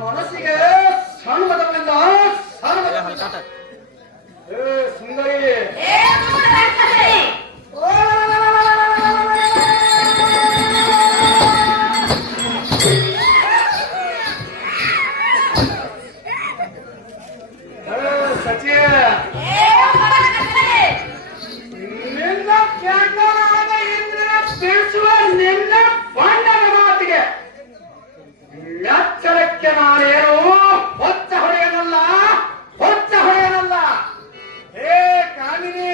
ಮನಸ್ಸಿಗೆ ಸಾನುಮತಗಳಿಂದ ಸುಂದರಿ ಸಚಿ ನಿನ್ನ ಕ್ಯಾಂಡಲಾದ ಇಂದ್ರನ ತಿಳಿಸುವ ನಿನ್ನ ಪಾಂಡನ ಮಾತಿಗೆ ಎಚ್ಚರಕ್ಕೆ ನಾನೇನು ಹೊಚ್ಚ ಹೊಡೆಯನಲ್ಲ ಹೇ ಕಾಮಿನಿ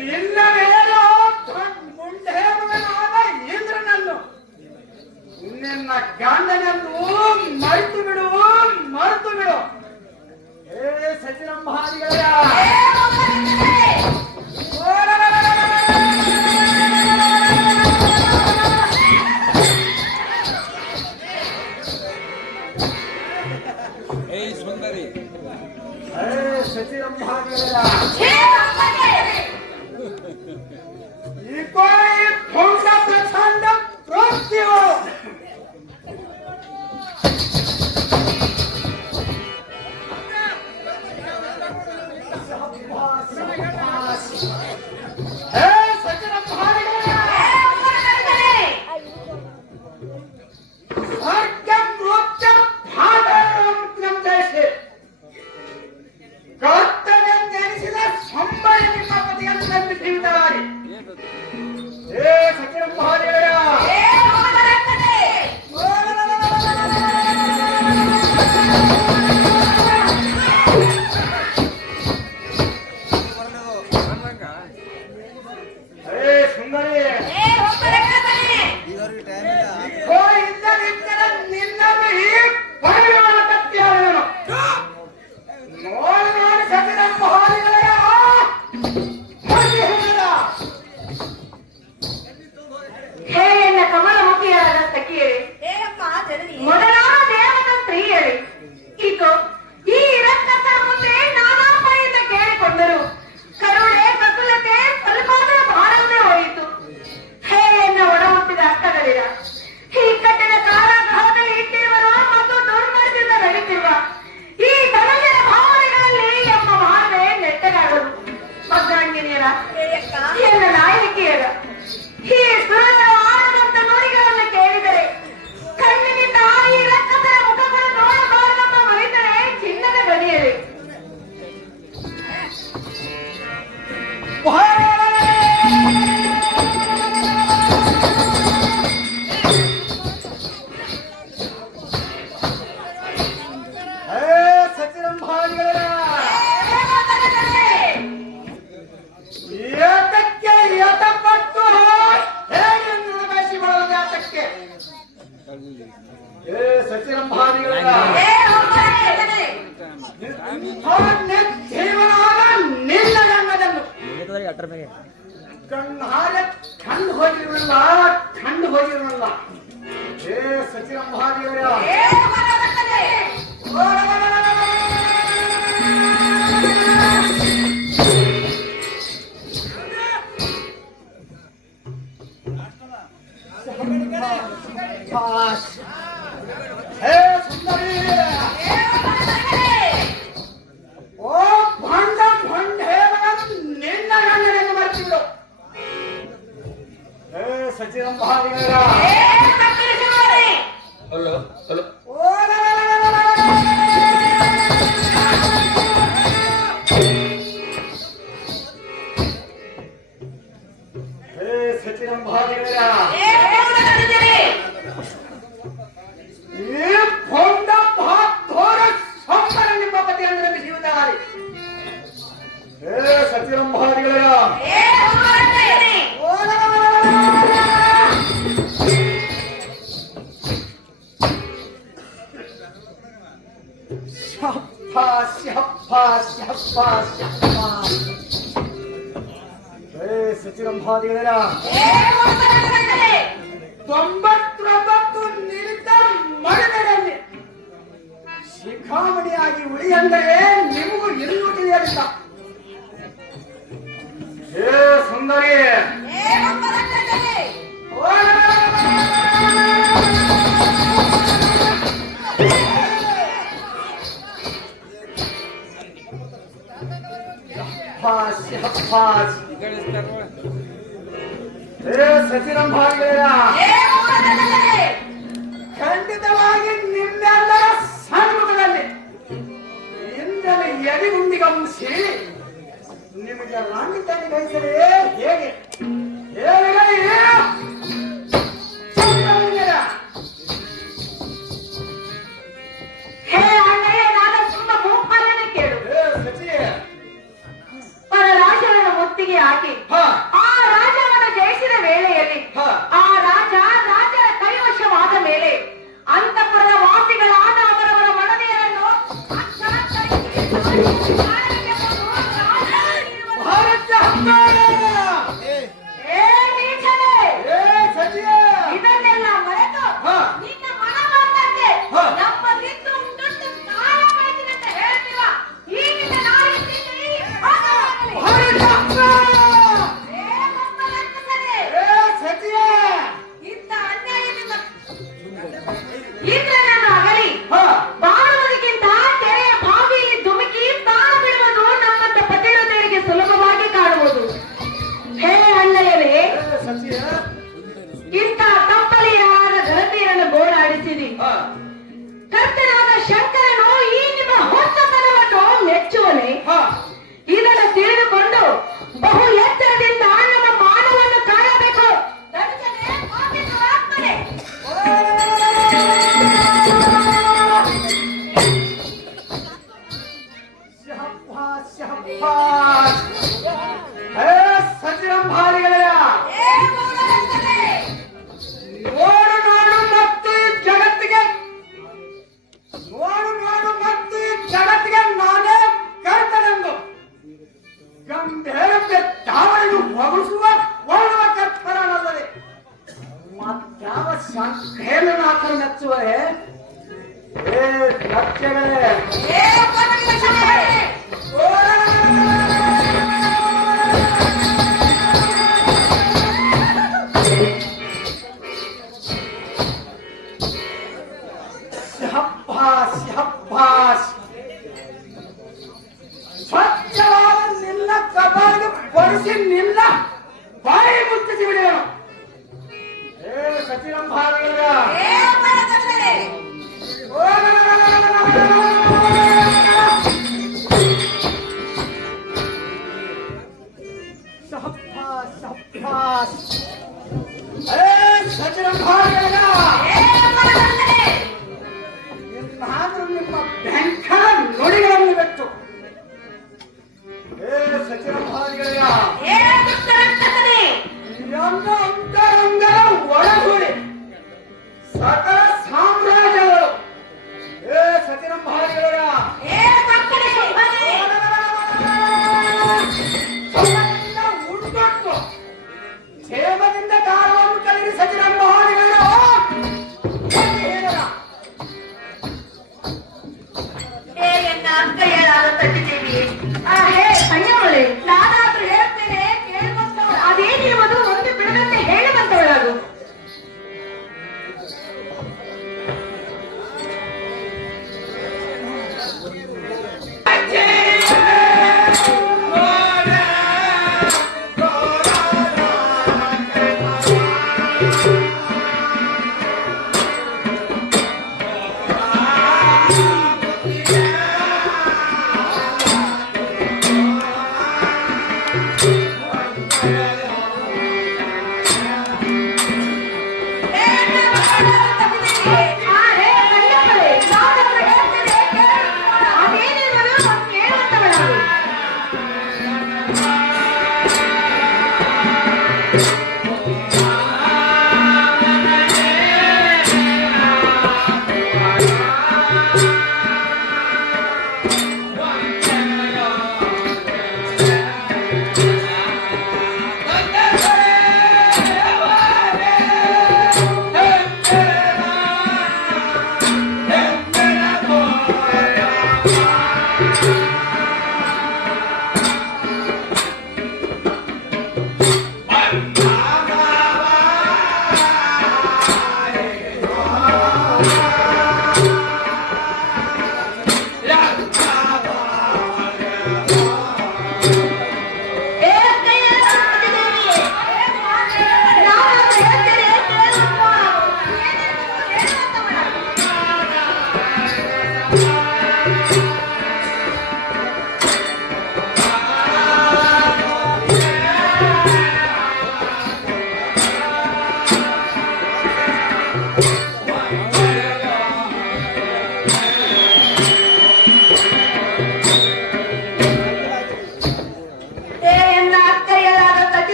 ನಿನ್ನ ಮೇಲೆ ಮುಂಡೇಮಗನಾದ ಇಂದ್ರನನ್ನು ನಿನ್ನ ಗಂಡನನ್ನು ಮರೆತು ಬಿಡು ಹೇ ಸಚಿರಂಭಾನಿಗಳ ಸುಂದರಿ ಸಚಿರಂಭಾನಿಗಳ ಪ್ರಚಂಡ ಪ್ರತ್ಯೋ ठंड ಹೋಗಿರಲ್ಲ ಹೇ ಸಚಿರಂಭಾದಿಯವರ ಹೇ ಸುಂದರಿ ಓ ಭಂಡ ನಿನ್ನ ಗಂಡನೆಂದು ಬರ್ತಿದ್ರು ಹೇ ಸಚಿರಂಭಾದಿಯವರ ಹಲೋ ಹಲೋ ಹೇ ಸಚಿರಂಭಾದಿಯವರ ಸಚಿರಂಭಾದಿಗಳ ಸಚಿರಂಭಾದಿಗಳ ಸಚಿರಂಭಾದಿಗಳ 99 ನಿಮಿತ್ತ ಮಳೆಗಳಲ್ಲಿ ಶಿಖಾಮಣಿಯಾಗಿ ಉಳಿಯಂದರೆ ನಿಮಗೂ ಇನ್ನೂ ತಿಳಿಯಲಿಲ್ಲ. ಹೇ ಸುಂದರಿ, ಸಚಿರಂಭಾದಿಗಳ ಖಂಡಿತವಾಗಿ ನಿಮ್ಮೆಲ್ಲರ ಸನ್ಮುಖದಲ್ಲಿ ಇಂದಲೇ ಎದಿಗುಂದಿಗಂಸಿ ನಿಮಗೆ ರಾಣಿ ತನಿ ಗೈಸಲೇ ಹೇಗೆ ಹಾಕಿ ಆ ರಾಜವನ್ನು ಜಯಿಸಿದ ವೇಳೆಯಲ್ಲಿ ಆ ರಾಜರ ಕೈವಶವಾದ ಮೇಲೆ ಅಂತಃಪುರದ ವಾಸಿಗಳಾದ ಅವರವರ ಮಡದಿಯರನ್ನು ಇದನ್ನೆಲ್ಲ ಮರೆತು ನಿನ್ನ ಮನವಂತಕ್ಕೆ ನಮ್ಮ ನಿಂತು ಉಂಟು ಕಾಲ ಬೇಕಿದಂತ ಹೇಳ್ತೀವ. ಈಗಿನ ನಾಳೆ ಇಂಥ ಅನ್ಯಾಯದಿಂದ ಇಂದ್ರನನ್ನು ಅಗಲಿ ಬಾಳುವುದಕ್ಕಿಂತ ತೆರೆಯ ಬಾವಿಯಲ್ಲಿ ಧುಮುಕಿ ಪ್ರಾಣ ಬಿಡುವುದು ನಮ್ಮಂತ ಪತಿಳತೆಯರಿಗೆ ಸುಲಭವಾಗಿ ಕಾಣುವುದು. ಹೇ ಅಣ್ಣಯ್ಯರೇ, ಇಂಥ ತಪ್ಪಲಿಯಾದ ಘನತೆಯನ್ನು ಗೋಳಾಡಿಸಿರಿ. ಕರ್ತನಾದ ಶಂಕರನು ಈ ನಿಮ್ಮ ಹೊಸತನವನ್ನು ಮೆಚ್ಚುವನೆ. ಇದನ್ನು ತಿಳಿದುಕೊಂಡು ಬಹು ಎಚ್ಚರದಿಂದ ನಮ್ಮ ಮಾನವನ್ನು ಕಾಣಬೇಕು. ಸಚಿರಂಭಾದಿಗಳ ನೋಡು ಮತ್ತು ಜಗತ್ತಿಗೆ ನಾನೇ ಕರ್ತನೆಂದು ಗಂಭೀರಕ್ಕೆ ತಾವಳಿದು ಹೊಗಳಿಸುವ ಒಳ್ಳುವ ಕರ್ತನಲ್ಲದೆ ಮತ್ಯಾವ ಸಂಖ್ಯೆನಾಥ ಮೆಚ್ಚುವರೆ ಲಕ್ಷ್ಯಗಳೇ ಸ್ವಚ್ಛವಾದ ನಿನ್ನ ಕಬಾಲು ಬಡಿಸಿ ನಿನ್ನ ಬಾಯಿ ಮುಚ್ಚಿಸಿ ಬಿಡುವನು. ಸಚಿರಂಭಾದಿಗಳ ಸಚಿರಂಭಾದಿಗಳ ಇನ್ನಾದ್ರೂ ನಿಮ್ಮ ಭಯಂಕರ ನುಡಿಗಳನ್ನು ಬಿಟ್ಟು ಸಚಿರಂಭಾದಿಗಳ ಅಂತರಂಗದ ಒಳಗುಡಿ ಸಕಲ ಸಾಮ್ರಾಜ್ಯಗಳು ಸಚಿರಂಭಾದಿಗಳ ಉಂಟು ಕ್ಷೇಮದಿಂದ ಕಾಲವನ್ನು ಕಲಿರಿ. ಸಚಿರಂಭಾದಿಗಳು ನಾನಾದ್ರೂ ಹೇಳ್ತೇನೆ ಕೇಳುವಂತವಳು ಅದೇನಿರುವುದು ಒಂದು ಬಿಡದಂತೆ ಹೇಳುವಂತವಳಾಗು.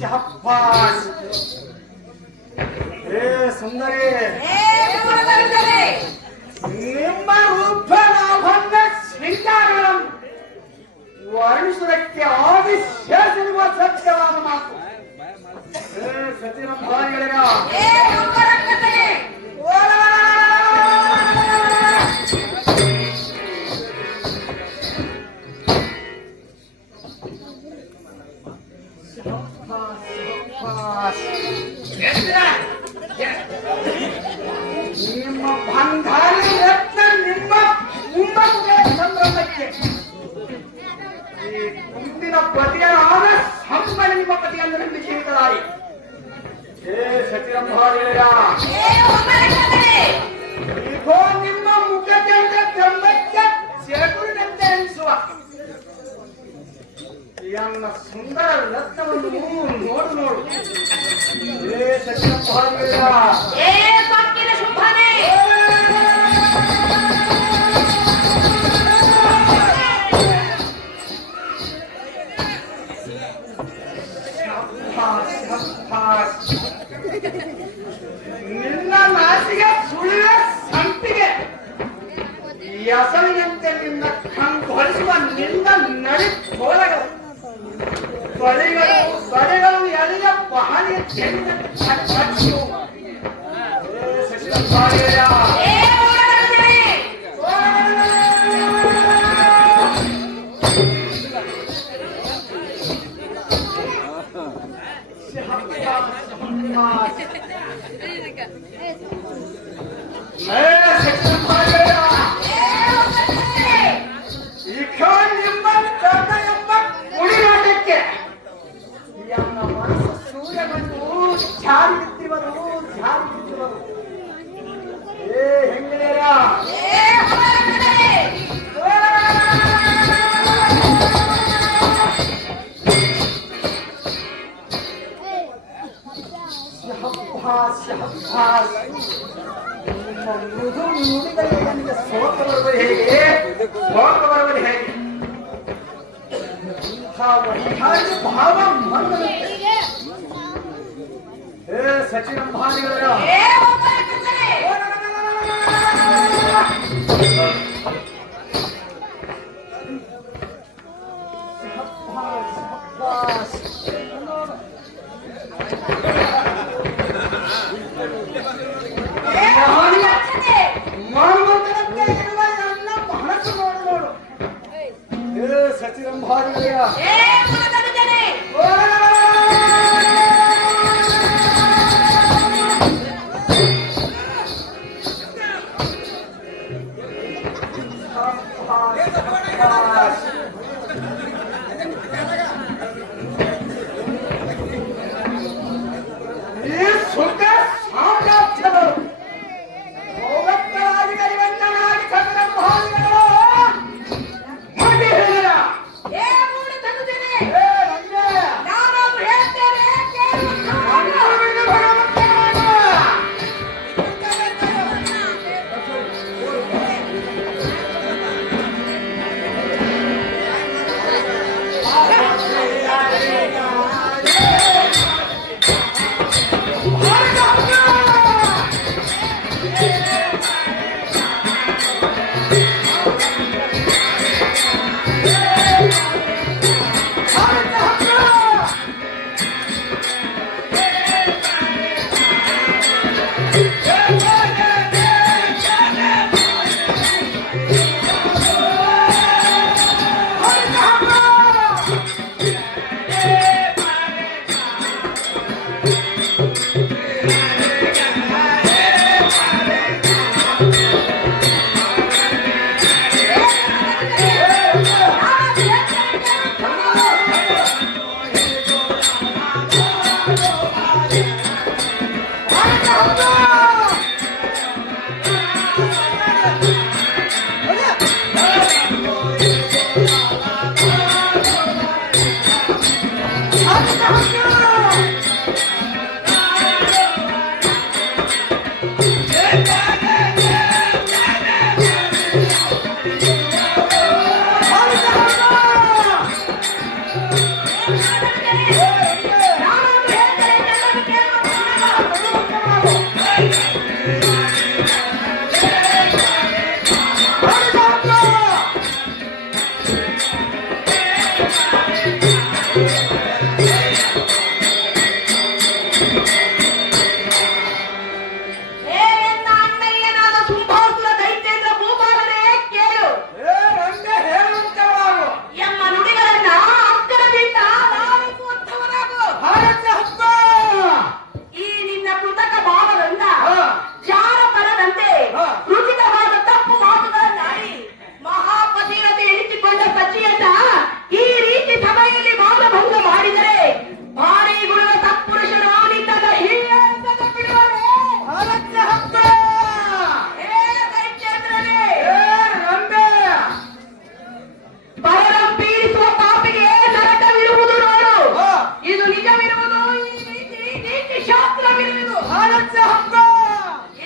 ಶಹಬ್ಬಾಸ್ ಹೇ ಸುಂದರಿ, ನಿಮ್ಮ ರೂಪ ಲಾಭನ್ನ ಶೃಂಗಾರಗಳನ್ನು ವರ್ಣಿಸುವುದಕ್ಕೆ ಆದಿಶೇಷನಿರುವ ಸತ್ಯವಾದ ಮಾತು. ಹೇ ಸತ್ಯನಂಬಾರಿಗಳಿಗ ನಿಮ್ಮ ಬಂಗಾರಿ ರತ್ನ ನಿಮ್ಮ ಕುಂಭಕ್ಕೆ ಸಂಭ್ರಮಕ್ಕೆ ಈ ಕುಂದಿನ ಪತಿಯರಾದ ಸಂಬಳ ನಿಮ್ಮ ಪತಿಯನ್ನು ನಂಬಿಕೆಯಿದ್ದಾಯಿ. ಹೇ ಸತ್ಯಂಭಾರಿಯ ಈಗೋ ನಿಮ್ಮ ಮುಖದಿಂದ ಬ್ರಹ್ಮಕ್ಕೆ ಚೇತುವಿನಂತೆ ಎನಿಸುವ ಎನ್ನ ಸುಂದರ ರತ್ನವನ್ನು ನೋಡು ನೋಡು. ಹೇ ಸತ್ಯಂಭಾರಿಯ ನಿನ್ನ ನಾಸಿಗೆ ಸುಳಿದ ಸಂಪಿಗೆ ಎಸಳಿನಂತೆ ನಿನ್ನ ಕಂಗೊಳಿಸುವ ನಿನ್ನ ನಡಿ ಕೋಲಗಳು ಬಳೆಗಳು ಎಳೆಯ ಬಹಳಿಯ ಚೆನ್ನ ಕಚ್ಚು. ಈಗ ನಿಮ್ಮ ಕರ್ಣ ಎಂಬ ಕುಡಿಯೋಟಕ್ಕೆ ನನ್ನ ಮನಸ್ಸು ಸೂರ್ಯನನ್ನು ಜಾರಿಬಿತ್ತಿವರು. ಏ ಹೆಂಗಳೆಯ ಮೃದು ನುಡಿಗಳಿಗೆ ನನಗೆ ಸೋತ ಬರುವುದು ಹೇಗೆ? ಭಾವ ಮಂದನಂತೆ. ಹೇ ಸಚಿನಂಭಾರಿಗಳ ಸಚಿರಂಭಾರಿಯ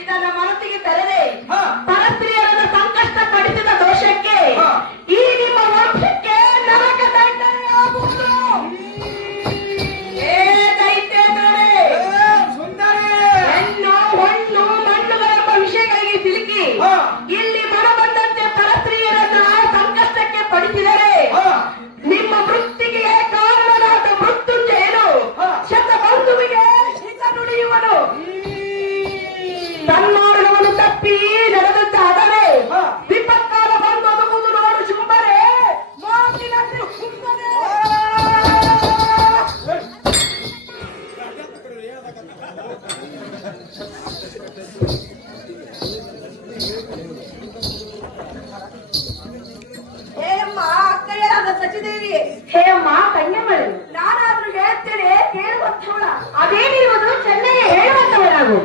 ಇದನ್ನ ಮನಸ್ಸಿಗೆ ತರದೆ ಪರಸ್ತ್ರೀಯರನ್ನು ಸಂಕಷ್ಟ ಪಡಿಸಿದ ದೋಷಕ್ಕೆ ಈ ನಿಮ್ಮ ವಂಶಕ್ಕೆ ನರಕ ದಂಡನೆಯಾಗುವುದು. ಏ ದೈತ್ಯೇಂದ್ರನೇ, ಹೆಣ್ಣು ಹೊಣ್ಣು ಮಣ್ಣುಗಳೆಂಬ ವಿಷಯಗಳಿಗೆ ಸಿಲುಕಿ ಇಲ್ಲಿ ಮನ ಬಂದಂತೆ ಪರಸ್ತ್ರೀಯರನ್ನ ಸಂಕಷ್ಟಕ್ಕೆ ಪಡಿಸಿದರೆ ನಿಮ್ಮ ವೃತ್ತಿಗೆ ಕಾರಣನಾದ ಮೃತ್ಯುಂಜಯನು ಶತಬಂಧುವಿಗೆ ಹಿತ ನುಡಿಯುವನು. ತನ್ಮಾರ್ಗವನ್ನು ತಪ್ಪಿ ನಡೆದಂತಾದರೆ ವಿಪತ್ಕಾಲ ಬಂದು ಒದಗುವುದು ನೋಡು ಶುಂಭರೇ, ಮಾತಿನಲ್ಲಿ ಹುಂಬರೇ. ಹೇ ಅಮ್ಮ ಅಕ್ಕಯ್ಯರಾದ ಸಚಿದೇವಿ, ಹೇ ಅಮ್ಮ ಕನ್ಯಮ್ಮಳು, ನಾನಾದ್ರೂ ಹೇಳ್ತೇನೆ ಕೇಳುವಂಥವಳ, ಅದೇನಿರುವುದು ಚೆನ್ನಾಗಿ ಹೇಳುವಂಥವಳಾಗು.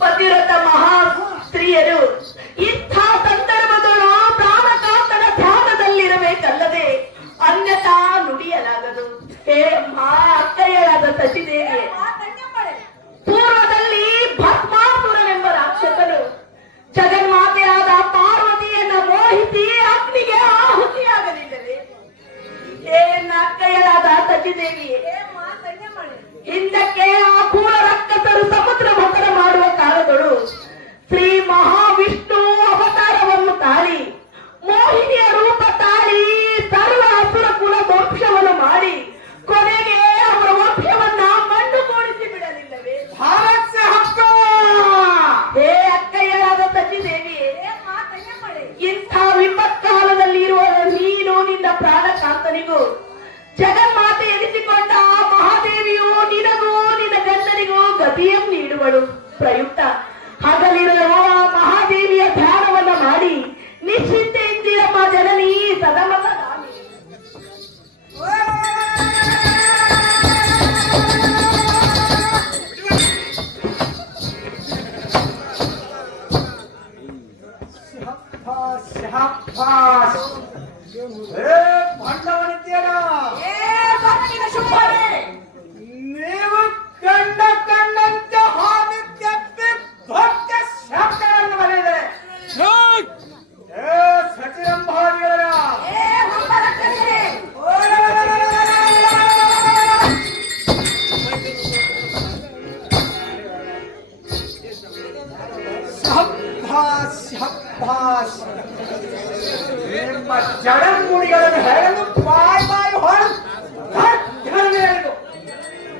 ಪತಿವ್ರತ ಮಹಾ ಸ್ತ್ರೀಯರು ಇಂಥ ಸಂದರ್ಭದಲ್ಲೂ ಪ್ರಾಣಕಾಂತನ ಧ್ಯಾನದಲ್ಲಿರಬೇಕಲ್ಲದೆ ಅನ್ಯಥಾ ನುಡಿಯಲಾಗದು. ಹೇ ಅಮ್ಮ ಅಕ್ಕಯ್ಯಳಾದ ಸಚಿದೇವಿ, ಪೂರ್ವದಲ್ಲಿ ಭಸ್ಮಾಸುರನೆಂಬ ರಾಕ್ಷಸನು ಜಗನ್ಮಾತೆಯಾದ ಪಾರ್ವತಿಯನ್ನ ಮೋಹಿಸಿ ಅಗ್ನಿಗೆ ಆಹುತಿಯಾಗಲಿಲ್ಲವೇ? ಏನ ಅಕ್ಕಯ್ಯಳಾದ ಸಚಿದೇವಿ, ಹಿಂದಕ್ಕೆ ಆ ಕೂಳ ರಕ್ಕಸರು ಸಮುದ್ರ ಮಥನ ಮಾಡುವ ಕಾಲಗಳು ಶ್ರೀ ಮಹಾವಿಷ್ಣು ಅವತಾರವನ್ನು ತಾಳಿ ಮೋಹಿನಿಯ ರೂಪ ತಾಳಿ ಸರ್ವ ಅಸುರ ಕುಲ ವಂಶವನ್ನು ಮಾಡಿ ಕೊನೆಗೆ ಅವರ ವಂಶವನ್ನ ಮಣ್ಣು ಕೂಡಿಸಿ ಬಿಡಲಿಲ್ಲವೇ? ಹೇ ಅಕ್ಕಯ್ಯರಾದ ಸಚಿದೇವಿ, ಇಂಥ ವಿಪತ್ಕಾಲದಲ್ಲಿ ಇರುವ ನೀನು ನಿನ್ನ ಪ್ರಾಣಕಾಂತನಿಗೂ ಜಗನ್ಮಾತೆ ಎನಿಸಿಕೊಂಡ ಮಹಾದೇವಿಯು ನಿನಗೂ ನಿನ್ನ ಗಂಡನಿಗೂ ಗತಿಯನ್ನು ನೀಡುವಳು. ಪ್ರಯುಕ್ತ ಹಗಲಿರುವ ಮಹಾದೇವಿಯ ಧ್ಯಾನವನ್ನ ಮಾಡಿ ನಿಶ್ಚಿಂತೆಯಿಂದಿರಮ್ಮ ಜನನಿ ಸದಮತ ನೀವು ಕಂಡ ಕಂಡಂತೆ ಹಾನಿತ್ಯಕ್ಕೆ ದೊಡ್ಡ ಶಾಸ್ತ್ರಗಳನ್ನು ಬರೆದಿದೆ. ಸಚಿರಂಭಾರಿಗಳ ನಿಮ್ಮ ಜಡಮುಡಿಗಳನ್ನು ಹೇಳಲು ಬಾಯ್ ಬಾಯ್ ಹೊರದು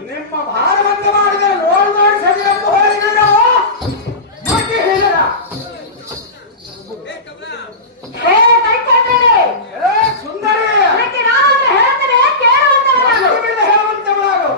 ನಿಮ್ಮ ಭಾರವಂತ ಮಾಡಿದರೆ ನೋಡಿ ಸಚಿರಂಭ ಹೋರಿಗಳು ಮತ್ತೆ ಹೇಳಿದ ಸುಂದರಿ ಹೇಳುವಂತವಾಗು.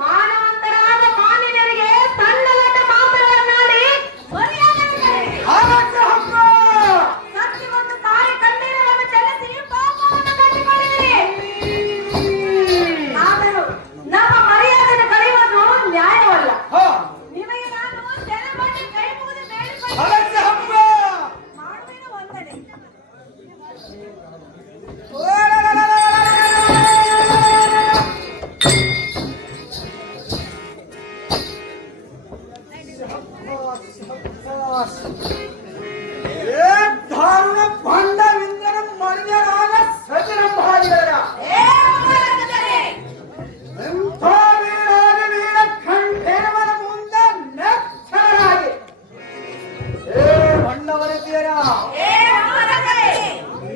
ಮಾನವಂತರಾದ ಮಾನಿನರಿಗೆ ಸಣ್ಣ ದೊಡ್ಡ ಮಾತುಗಳನ್ನಾಡಿ ಸತ್ಯ ಮತ್ತು ತಾಯಿ ಕಣ್ಣೀರನ್ನು ಚೆಲ್ಲಿಸಿ ಪಾಪವನ್ನು ಕಟ್ಟಿಕೊಳ್ಳಿರಿ. ಆದರೂ ನಮ್ಮ ಮರ್ಯಾದೆಯನ್ನು ಕಳೆಯುವುದು ನ್ಯಾಯವಲ್ಲ. ನಿಮಗೆ ನಾನು ಜನ ಮಾಡಿ ಕೈ ಮುಗಿದು ಬೇಡಿಕೊಳ್ಳುತ್ತೇನೆ. ಮಾಡುವೆನು ವಂದನೆ. ದಾರುಣ ಭಂಡವಿಂದನ ಮಣಿಯರಾದ ಸಜರಂಭಾದಿಗಳ ಎಂಥ ವೀರಾದ ವೀರ ಖಂಡೇವನ ಮುಂದೆ ನೆಚ್ಚರಾಗಿ ಏ ಮಣ್ಣವರಿದ್ದೀರ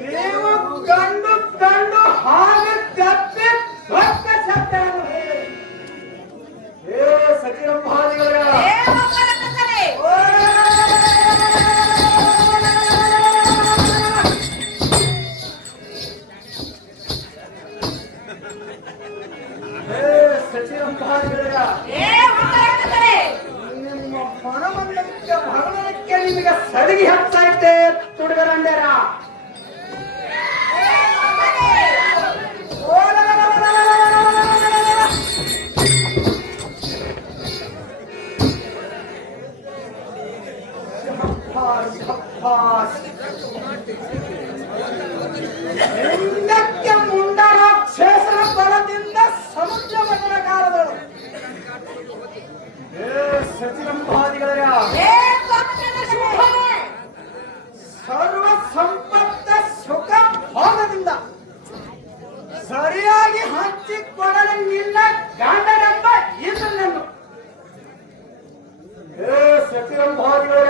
ನೀವು ಗಂಡು ಗಂಡು ಹಾಗೆ ತಪ್ಪಿ ದೊಡ್ಡ ಶಬ್ದವನ್ನು ಹೇಳಿರಿ. ಏ ಸಜರಂಭಾದಿಗಳ ನಿಮ್ಮ ಮನಮಂಡಲಕ್ಕೆ ಭಗವನಕ್ಕೆ ನಿಮಗೆ ಸಡಿಗೆ ಹತ್ತಾ ಇದ್ದೆ ತುಡುಗರಂಡೇರ. ಲಿಂಗಕ್ಕೆ ಮುಂಡರಾಕ್ಷೇಸರ ಬಲದಿಂದ ಸಮುದ್ರ ಮಗನ ಕಾಲದಳು. ಏ ಸಚಿರಂಭಾದಿಗಳ ಸರ್ವ ಸಂಪತ್ತ ಸುಖ ಭೋಗದಿಂದ ಸರಿಯಾಗಿ ಹಂಚಿಕೊಳ್ಳಲು ನಿನ್ನ ಗಂಡನೆಂಬ ಈತನನ್ನು. ಏ ಸಚಿರಂಭಾದಿಗಳ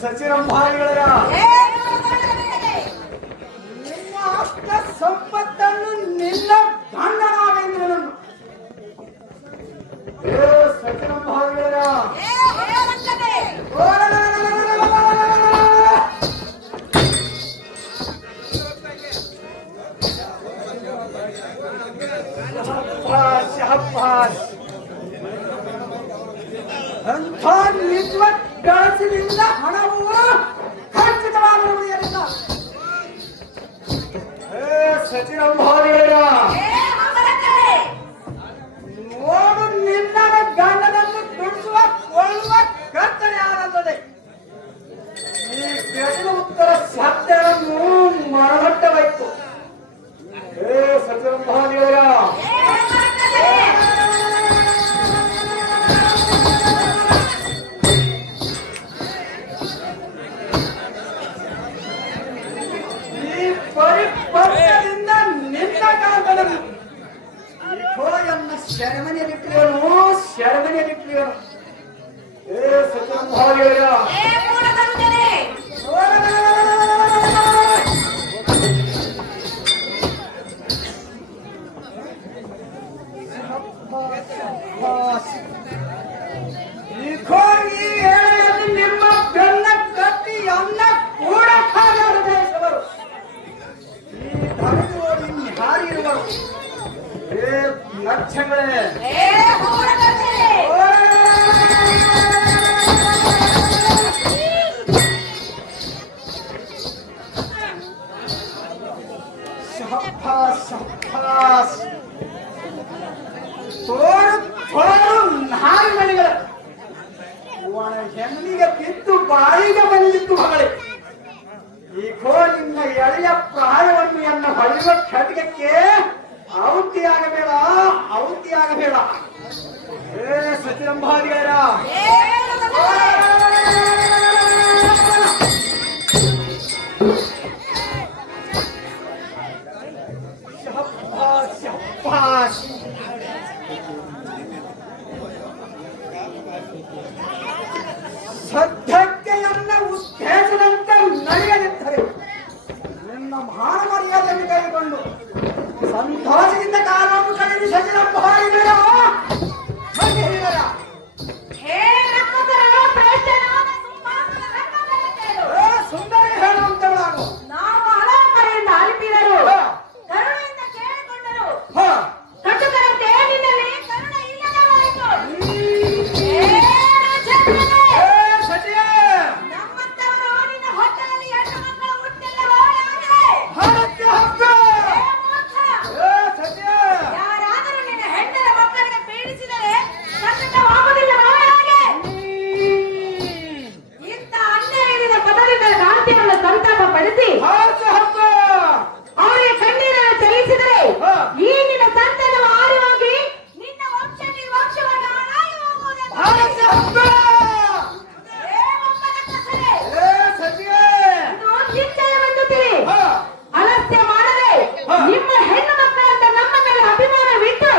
ಸಚಿರಂಭಾದಿಗಳ ನಿಮ್ಮ ಅಷ್ಟ ಸಂಪತ್ತನ್ನು ನಿನ್ನ ಗಂಡನಾವೆಂದು. ಏ ಸಚಿರಂಭಾದಿಗಳ ಅಂಥ ನಿಜ ಗಳಿಸಿನಿಂದ ಹಣವು ಖಚಿತವಾಗಿರುವುದರಿಂದ ಸಚಿರಂಭಾದಿಗಳ ನೋಡು ನಿನ್ನ ಗಂಡನನ್ನು ದುಡಿಸುವ ಕೊಳ್ಳುವ ಕರ್ತನೆ ಆನಂದದೆ. ಈ ಪ್ರಶ್ನೆ ಉತ್ತರ ಶಬ್ದಗಳನ್ನು ಮನಮಟ್ಟವಾಯಿತು. ಸಚಿರಂಭಾದಿಗಳ ಪರಿಪರ್ವದಿಂದ ನಿನ್ನ ಕಾಲದಲ್ಲಿ ಎನ್ನ ಶರಮನೆಯಲ್ಲಿಟ್ಟಿರುವನು ಶರಮನೆಯಲ್ಲಿಟ್ಟಿರುವನು. ಏ ಸಚಿರಂಭಾದಿಗಳ ನಿಮ್ಮ ಬೆನ್ನ ಕಟ್ಟಿ ಅನ್ನ ಕೂಡ ದೇಶವರು ಈ ಧರೆಯೋಡಿ ಹಾರಿರುವರು. ಏ ಲಕ್ಷಗಳೇ ನಾಯಿ ಮನೆಗಳ ಒಣ ಹೆಣ್ಣಿಗೆ ಬಿದ್ದು ಬಾಯಿಗೆ ಬಂದಿತ್ತು ಮಗಳೇ. ಈ ನಿನ್ನ ಎಳೆಯ ಪ್ರಾಯವನ್ನು ಎನ್ನ ಹೊಳೆಯುವ ಖಡ್ಗಕ್ಕೆ ಔತಿಯಾಗಬೇಡ ಔತಿಯಾಗಬೇಡ. ಏ ಸಚಿರಂಭಾದಿಗಳ ಸದ್ಯಕ್ಕೆ ನನ್ನ ಉದ್ದೇಶದಂತೆ ನಡೆಯಲಿದ್ದರೆ ನಿನ್ನ ಮಾನ ಮರ್ಯಾದೆಯನ್ನು ಕೈಗೊಂಡು ಸಂತ ದೋಷದಿಂದ ಕಾಲವನ್ನು ಕಳೆದು ಸಚಿವ ಭಾರಿಗಳ ಹೇ ರಕ್ಕಸರ ಶ್ರೇಷ್ಠನಾದ ಸಿಂಹಾಸನ ರಂಗದಲ್ಲಿದ್ದೇಳು. ಸುಂದರಿ ಹೇಳುವಂತವಳಾಗು. ನಾವು ಹಲವು ಕಡೆಯಿಂದ ಅಲಿಪಿದರು, ಕರುಣೆಯಿಂದ ಕೇಳಿಕೊಂಡರು. ಕಟುಕರಂತೆ ನಿನ್ನಲ್ಲಿ ಕರುಣೆ ಇಲ್ಲದವಾಯಿತು. ಸಚಿವ ನಮ್ಮಂತವರು ನಿನ್ನ ಹೊಟ್ಟೆಯಲ್ಲಿ ಹೆಣ್ಣು ಮಕ್ಕಳು ಹುಟ್ಟಿಲ್ಲವೋ ಯಾಕೆ? ಭಾರತ ಹಬ್ಬ ಹೇ ಮೂರ್ಖ! ಸಚಿವ ಯಾರಾದರೂ ನಿನ್ನ ಹೆಂಡರ ಮಕ್ಕಳಿಗೆ ಪೀಡಿಸಿದರೆ ಖಂಡಿತವಾಗುವುದಿಲ್ಲವೋ ಯಾಕೆ? ಇಂಥ ಅನ್ಯಾಯದ ಪದದಿಂದ ಗಾಂಧಿಯವರ ಸಂತಾಪ ಪಡಿಸಿ ಭಾರತ ಹಬ್ಬ ಅವರಿಗೆ ಕಣ್ಣೀರನ್ನು ಚಲಿಸಿದರೆ ಈಗಿನ ಸಂತಾನವು ಹಾರಿ ಹೋಗಿ ನಿನ್ನ ವಂಶ ನಿರ್ವಂಶವನ್ನು ಹಾಳಾಗಿ ಹೋಗುವುದೆಂದು ಭಾರತ ಹಬ್ಬ ಹೇ ಒಬ್ಬನ ಕಸರೆ! ಸಚಿವ ಇದು ನಿಶ್ಚಯವೆಂದು ತಿಳಿ. ಅಲಸ್ಯ ಮಾಡದೆ ನಿಮ್ಮ ಹೆಣ್ಣು ಮಕ್ಕಳಂತ ನಮ್ಮ ಮೇಲೆ ಅಭಿಮಾನವಿಟ್ಟು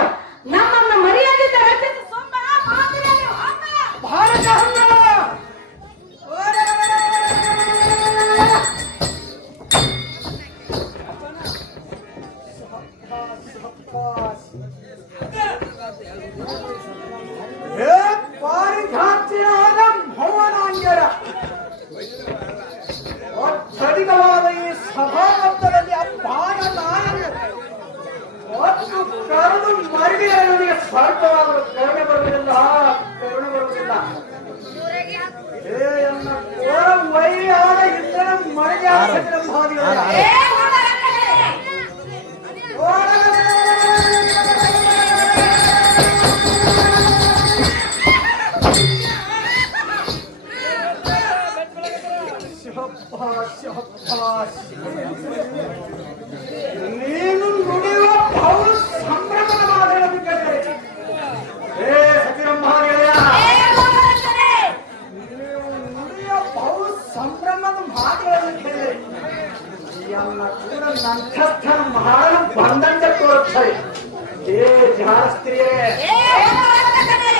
ನಮ್ಮನ್ನು ಮರ್ಯಾದೆಯಿಂದ ರಕ್ಷಿಸಿ ಸುಮ್ಮ ಮಾತಿನಲ್ಲಿ ಹೋಗ. ಭಾರತ ಹಬ್ಬ ಪಾರಿಜಾತ್ಯನಾದ ಭವನಾಂಗ್ಯರ ಅತ್ಯಧಿಕವಾದ ಈ ಸಭಾಮಂದಿರದಲ್ಲಿ ಅಪಾರ ನಾಯಕ ಮತ್ತು ಕರೆದು ಮರಿಗೆಯವರಿಗೆ ಸ್ವಲ್ಪವಾದರೂ ಕರುಣೆ ಬರುವುದಿಲ್ಲ, ಕರುಣೆ ಬರುವುದಿಲ್ಲ. ಎನ್ನ ಕೋರ ವೈಯಾದ ಇಂದ್ರನ ಮರಿಗೆ ಸಚಿವ ಭಾದಿಗಳ ಹೇ ಹೋಗರ ಕಡೆ! ನೀನು ನುಡಿಯುವ ಬಹು ಸಂಭ್ರಮದ ಮಾತುಗಳನ್ನು ಕೇಳಿದರೆ ಸಚಿವ ಭಾದಿಗಳ ಹೇ ಹೋಗರ ಕಡೆ! ನೀವು ನುಡಿಯುವ ಬಹು ಸಂಭ್ರಮದ ಮಾತುಗಳನ್ನು ಕೇಳಿದರೆ ಎಲ್ಲ ಕೂಡ ನಂತಸ್ಥನ ಮಾಡಲು ಬಂದಂತೆ ತೋರುತ್ತದೆ. ಜಾರ ಸ್ತ್ರೀಯೇ ಹೇ ಹೋಗರ ಕಡೆ!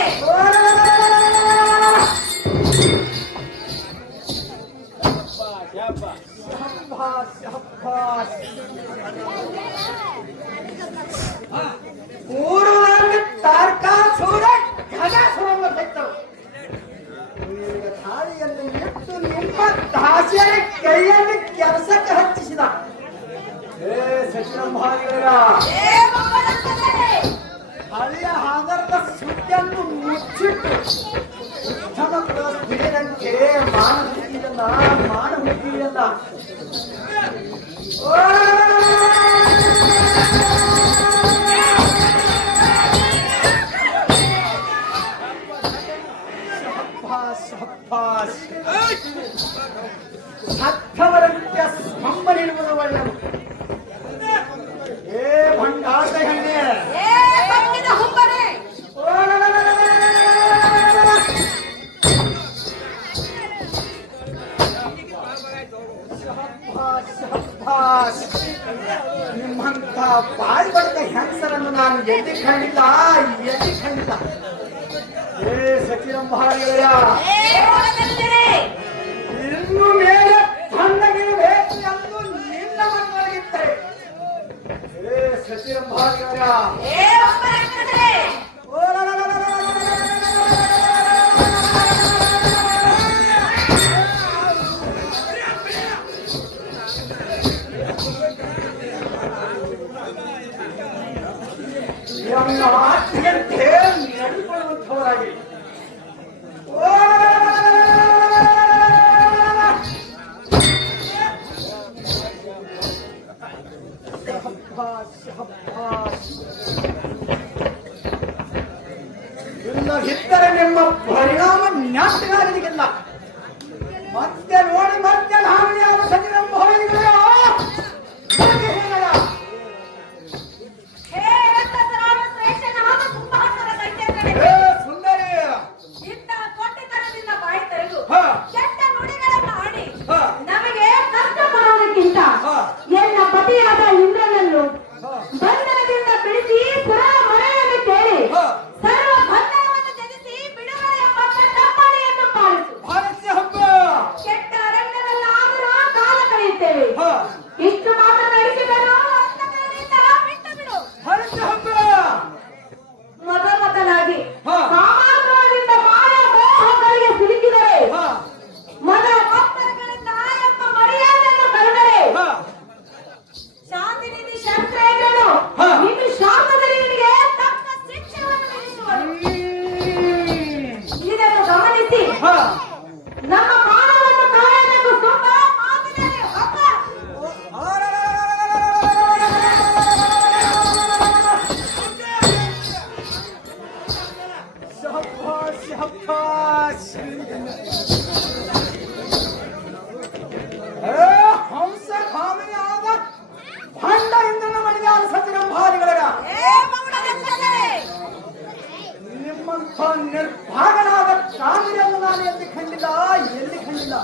ಪೂರ್ವದಲ್ಲಿ ತಾರ್ಕಾಸುರ ಘನಾಸುರನ ಬೆತ್ತರು ನಿನಗ ತಾಳಿಯನ್ನು ಇಟ್ಟು ನಿಮ್ಮ ದಾಸಿಯರ ಕೈಯಲ್ಲಿ ಕೆಲಸಕ್ಕೆ ಹಚ್ಚಿಸಿದ. ಸಚಿವ ಭಾರಿಗಳ ಹೇ ಹೋಗರ ಕಡೆ! ಹಳೆಯ ಆಧಾರದ ಸುದ್ದಿಯನ್ನು ಮುಚ್ಚಿಟ್ಟು ಉತ್ತಮ ಸ್ತ್ರೀಯರಂತೆ ಮಾನ ಹುಟ್ಟಿಯಲ್ಲ ಸತ್ತವರಂತೆ ಸಂಬಲಿರುವುದು ಒಳ್ಳೆಯದು. ಭಂಡಾಟ ಹೆಣ್ಣೆ ಹೇ ಬಗ್ಗಿದ ಹುಬ್ಬನೆ! ನಿಮ್ಮಂತ ಬಾಯಿ ಬಡ್ದ ಹೆಂಗಸರನ್ನು ನಾನು ಎಲ್ಲಿ ಕಂಡಿಲ್ಲ. ಸಚಿವ ಭಾರಿಗಳ ಹೇ ಹೋಗದಿದ್ದರೆ ಇನ್ನು ಮೇಲೆ ತಣ್ಣಗಿರಬೇಕು ಎಂದು ನಿನ್ನ ಮಕ್ಕಳಿಗಿದ್ದರೆ ಸಚಿವ ಭಾರಿಗಳ ಹೇ ಒಬ್ಬನ ಕಡೆ! ನನ್ನ ಮಾತಿನಂತೆ ನಡಿಕೊಳ್ಳುವಂಥವರಾಗಿ ಇಲ್ಲದಿದ್ದರೆ ನಿಮ್ಮ ಪರಿಣಾಮ ನ್ಯಾಸಗಾಗಲಿಕ್ಕಿಲ್ಲ. ಮತ್ತೆ ನೋಡಿ ಮತ್ತೆ ಹಾನಿಯಾದ ಸಚಿವ ಭಾರಿಗಳ ಹೇ ರಕ್ಕಸರಾದ ಶ್ರೇಷ್ಠನಾದ ಸಿಂಹಾಸನ ಸಂಕೇತನೇ! ಸುಂದರಿ ಇಂಥ ಕೊಟ್ಟಿತನದಿಂದ ಬಾಯಿ ತೆರೆದು ಹ. ಕೆಟ್ಟ ನುಡಿಗಳನ್ನು ಆಡಿ ಹ. ನಮಗೆ ಕಷ್ಟ ಕೊಡುವುದಕ್ಕಿಂತ ಹ. ಎನ್ನ ಪತಿಯಾದ ಇಂದ್ರನನ್ನು ಹ. ಬಂಧನದಿಂದ ಬಿಡಿಸಿ ಪುನಃ ಮನೆಯನ್ನು ಕೇಳಿ ಹ. ಸರ್ವ ಬಂಧನವನ್ನು ತ್ಯಜಿಸಿ ಬಿಡುಗಡೆಯ ಪಟ್ಟ ತಪ್ಪಣೆಯನ್ನು ಪಾಲಿಸು. ಭಾರತ ನಿರ್ಭಾಗನಾದ ಕಾಮಿಯನ್ನು ನಾನು ಎಲ್ಲಿ ಕಂಡಿಲ್ಲ, ಎಲ್ಲಿ ಕಂಡಿಲ್ಲ.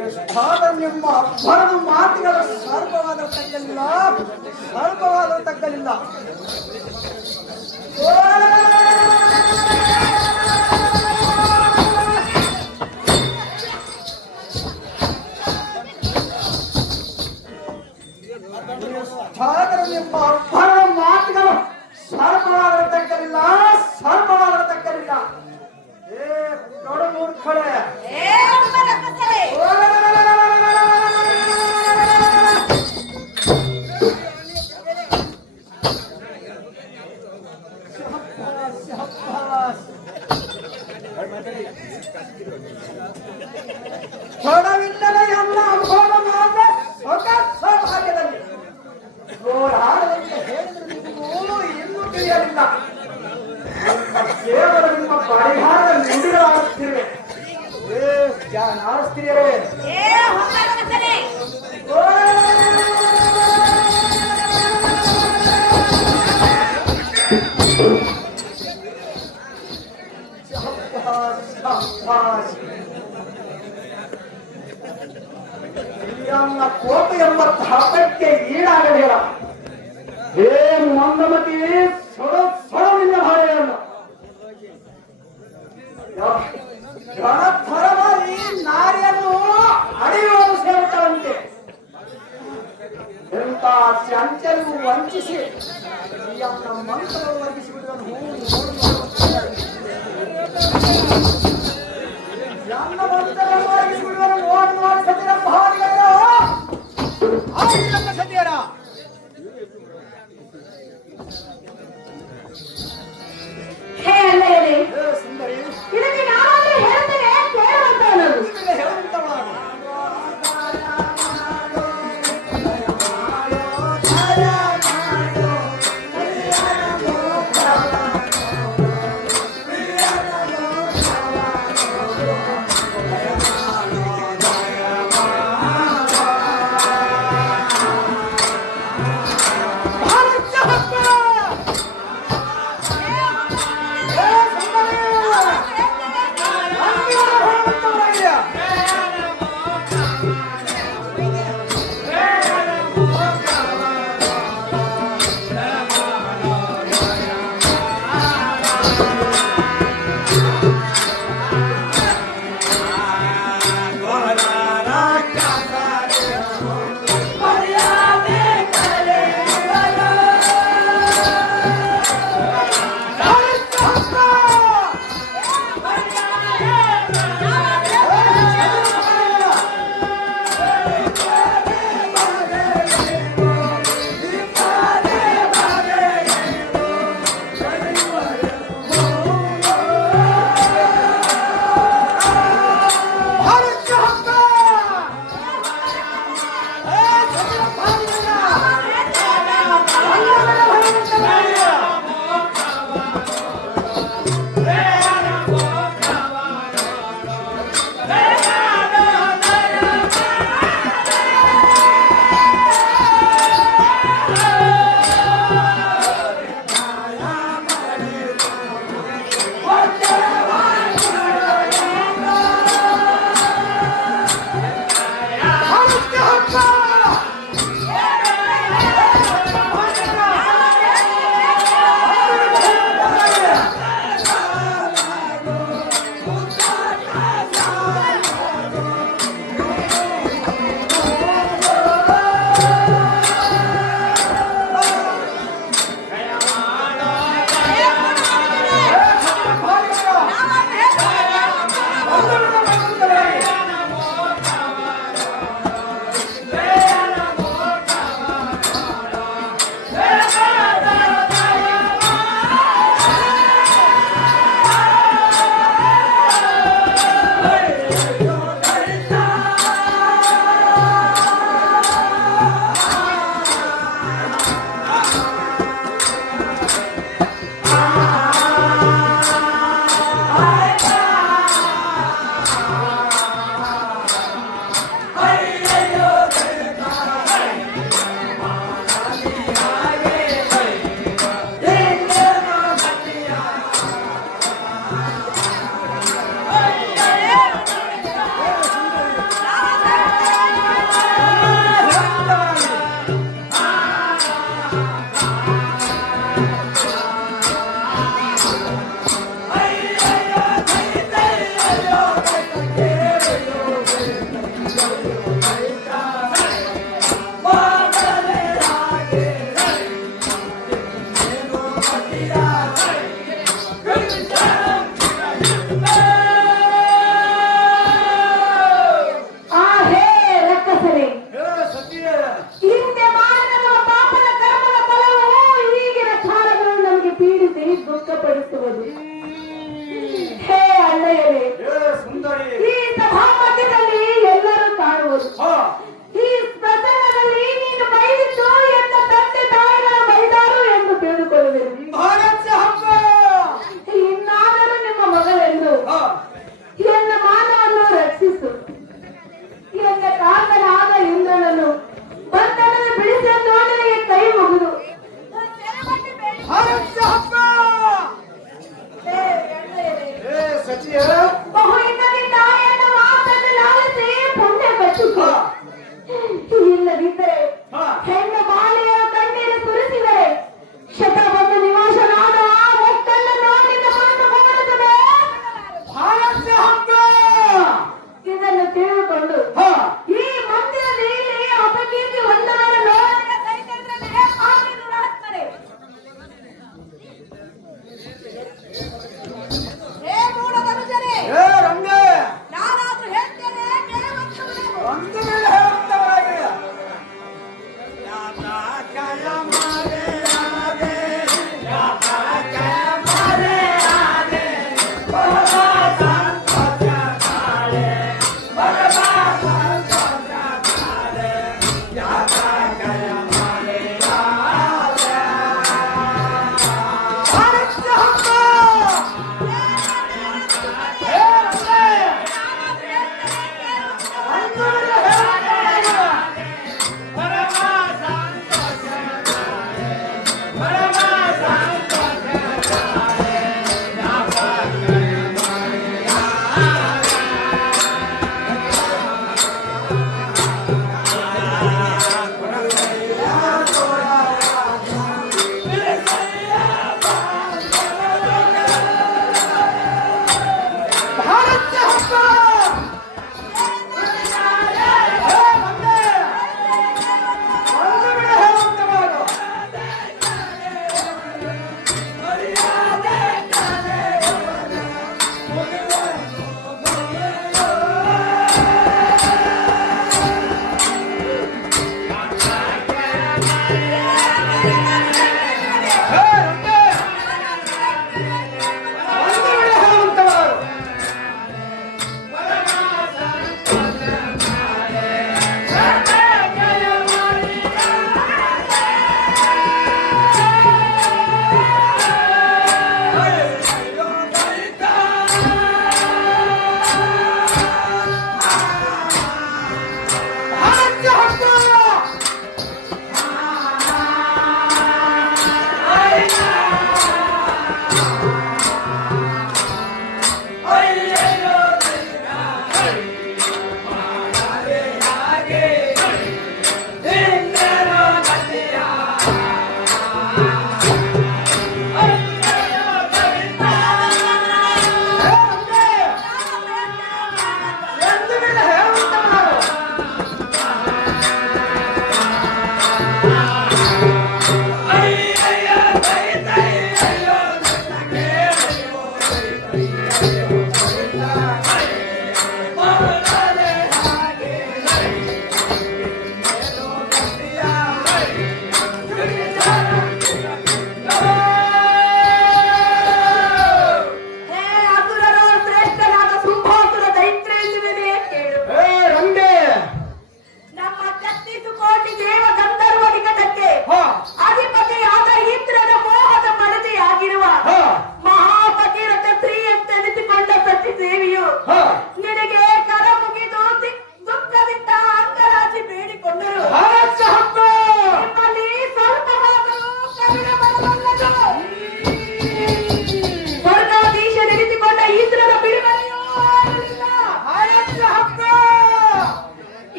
ಎಷ್ಟಾದ ನಿಮ್ಮ ಅಬ್ಬರದ ಮಾತುಗಳ ಸ್ವಲ್ಪವಾದ ತಗ್ಗಲಿಲ್ಲ, ಸ್ವಲ್ಪವಾದ ತಗ್ಗಲಿಲ್ಲ. ನಿಮ್ಮ ಅಬ್ಬರದ ಮಾತುಗಳು ಸ್ವಲ್ಪವಾದ ತಗ್ಗಲಿಲ್ಲ, ಸ್ವಲ್ಪವಾದ ತಗ್ಗಲಿಲ್ಲ. ಏ ದೊಡ್ಡ ಮೂರ್ಖಳೆ, ಹೊಡವಿಲ್ಲದೆ ಎಲ್ಲ ಅನುಭವ ಮಾತ್ರ ಸೌಭಾಗ್ಯದಲ್ಲಿ ಓಡಾಡದಂತೆ ಹೇಳಿದ್ರೆ ನಿಮಗೂ ಇನ್ನೂ ತಿಳಿಯಲಿಲ್ಲ. ಕೇವಲ ನಿಮ್ಮ ಪರಿಹಾರ ನುಡಿಗಳಾಡುತ್ತಿರುವೆ. ನಾಸ್ತಿಯರೇ, ನನ್ನ ಕೋಪ ಎಂಬ ಹಬ್ಬಕ್ಕೆ ಈಡಾಗಲಿಲ್ಲ. ಹೇ ಮಂದಮತಿ, ಸೊಡವಿಲ್ಲ ಭಾಳೆಯನ್ನು ರಣಥರವಾಗಿ ನಾರಿಯನ್ನು ಅಡೆಯುವುದು ಸೇರುತ್ತವಂತೆ. ಎಂತ ಚಂಚಲು ವಂಚಿಸಿ ನನ್ನ ಮಂತ್ರವನ್ನು ವಂಚಿಸಿಬಿಡುವನು. ನನ್ನ ಮಂತ್ರವನ್ನು ವಂಚಿಸಿಬಿಡುವನು. ನೋಡಿ ಸತ್ಯರ ಭಾರಿಗಳು ಸತ್ಯರ ಸುಂದರಿ, ಇದಕ್ಕೆ ನಾನಾದ್ರೂ ಹೇಳ್ತೇನೆ, ಕೇಳುವಂತವನು. ಹೇಳುವಂತವ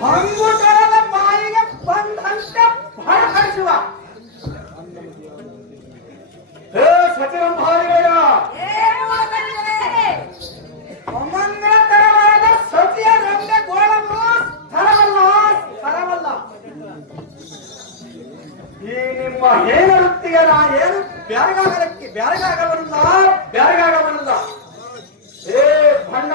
ಹಂಗುಟರದ ಬಾಯಿಗೆ ಬಂದಂತೆ ಹೊರಕಳಿಸುವ ಸಚಿವ ಭಾರಿಗಳ ಅಮಂಗಳಕರವಾದ ಸತಿಯ ರಂಗ ಗೋಳವು ಸ್ಥಳವಲ್ಲ ಈ ನಿಮ್ಮ ಹೇನ ವೃತ್ತಿಗೆ ನಾ ಏನು ಬ್ಯಾರಗಾಗಬಲ್ಲ ಏ ಭಂಡ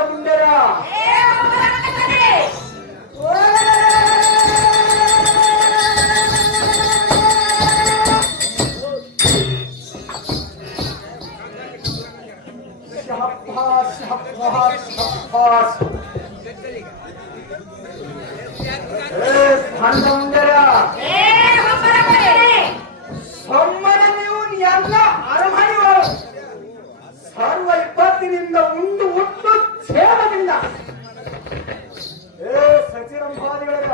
ಮುಂಡೆರ ಸೊಮ್ಮನೆ ನೀವು ಎಲ್ಲ ಅರಮನೆಗಳು ಸರ್ವ ವಿಪತ್ತಿನಿಂದ ಉಂಡು ಹುಟ್ಟು ಕ್ಷೇಮದಿಂದ ಸಚಿರಂಭಾದಿಗಳ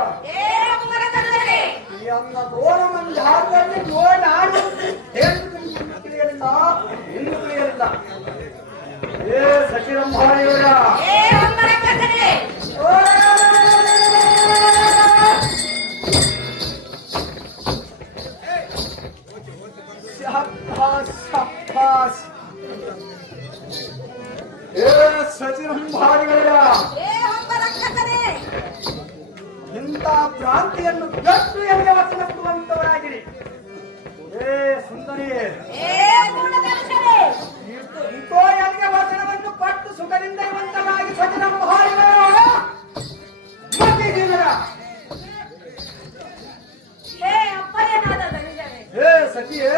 ಎನ್ನ ಗೋಣ ಮಂದಿ ಹಾಕಲ್ಲಿ ಗೋಣ ಆಡು ತಿಳಿಯಲಿಲ್ಲ ಎಂದು ತಿಳಿಯಲಿಲ್ಲ ಸಚಿರಂಭಾದಿಗಳ ಸಚಿರಂಭಾರಿಗಳ ಇಂಥ ಭ್ರಾಂತಿಯನ್ನು ಎಷ್ಟು ಎಲ್ಲಿಗೆ ವಚನಕ್ಕುವಂತವರಾಗಿರಿ. ಏ ಸುಂದರಿ, ಇಂಕೋ ಎಲ್ಲಿಗೆ ವಚನವನ್ನು ಕೊಟ್ಟು ಸುಖದಿಂದ ಇರುವಂತರಾಗಿ ಸಚಿರಂಭಾರಿಗಳ ಮತ್ತಿದ್ದೀರ. ಏ ಸಚಿಯೇ,